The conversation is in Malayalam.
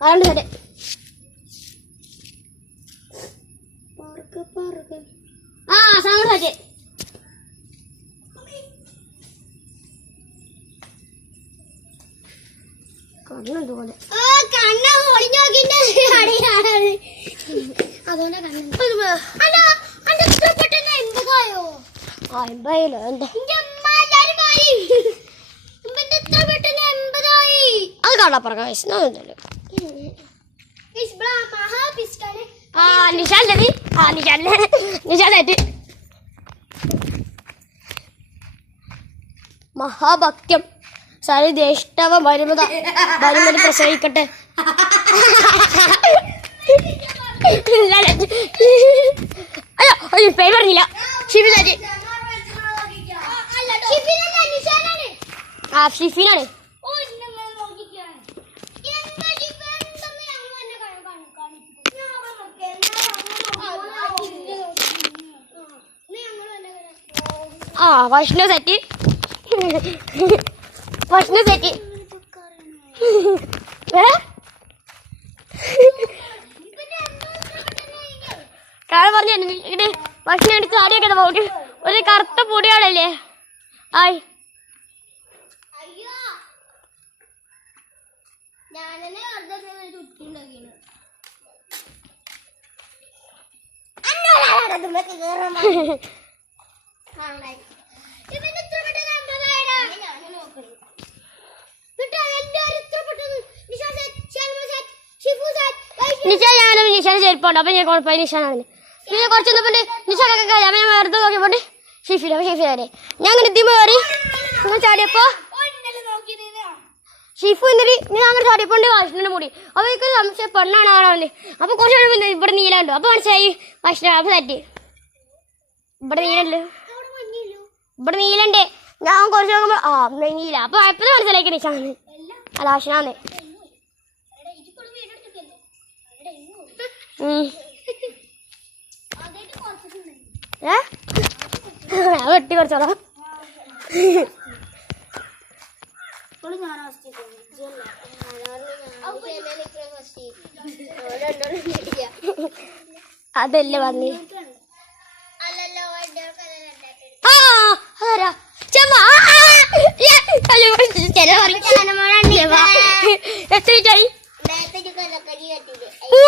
അതുകൊണ്ട് തന്നെ സൗണ്ട് വെച്ച് കണ്ണുപോലെ അത് കാണാ പ്രകാശ് നിശാലായിട്ട് മഹാഭക്ത്യം സരിദേഷ്ടവ വരുമത വരുന്നത് പ്രസവിക്കട്ടെ. അയ്യോ അയ്യോ പേര് പറഞ്ഞില്ല. ഷിഫിനാണ്. ആ ഷിഫിനാണ്. ആ ഭക്ഷണ സെറ്റ് ഭക്ഷണ സെറ്റ് കാരണം പറഞ്ഞു ഇങ്ങനെ ഭക്ഷണം എടുത്ത് കാര്യമൊക്കെ നമുക്ക് ഒരു കറുത്ത പൊടിയാണല്ലേ. ആയി നിശ ഞാനും നിശാന് ചെരുപ്പുണ്ട്. അപ്പൊ ഞാൻ കുഴപ്പമില്ല നിശാനാണ്. പിന്നെ കുറച്ചൊന്നും പോണ്ട് നിശാനൊക്കെ കഴിയാം. അപ്പൊ ഞാൻ വെറുതെ നോക്കിപ്പോണ്ട് ഷിഫിൽ. അപ്പൊ ഷിഫിലെ ഞാൻ അങ്ങനെ എത്തിയപ്പോ കയറി അങ്ങനെ ചാടിയപ്പോ ഷിഫു എന്നിട്ട് ഞാൻ അങ്ങനെ ചാടിയപ്പോണ്ട് ഭക്ഷണന്റെ മുടി. അപ്പൊ എനിക്ക് സംശയം പെണ്ണാണ് ആണോന്ന്. അപ്പൊ കുറച്ച് ഇവിടെ നീലുണ്ടോ. അപ്പൊ മനസ്സിലായി ഭക്ഷണം. അപ്പൊ തെറ്റി ഇവിടെ നീലുണ്ട്. ഇവിടെ നീലുണ്ട്. ഞാൻ കുറച്ച് നോക്കുമ്പോ ആ നീല. അപ്പൊ എപ്പോഴും മനസ്സിലാക്കി നിശാന്ന് അല്ല ഭക്ഷണാന്ന്. വെട്ടി കുറച്ചോളാം. അതല്ലേ പറഞ്ഞേ. അതാരാ എത്ര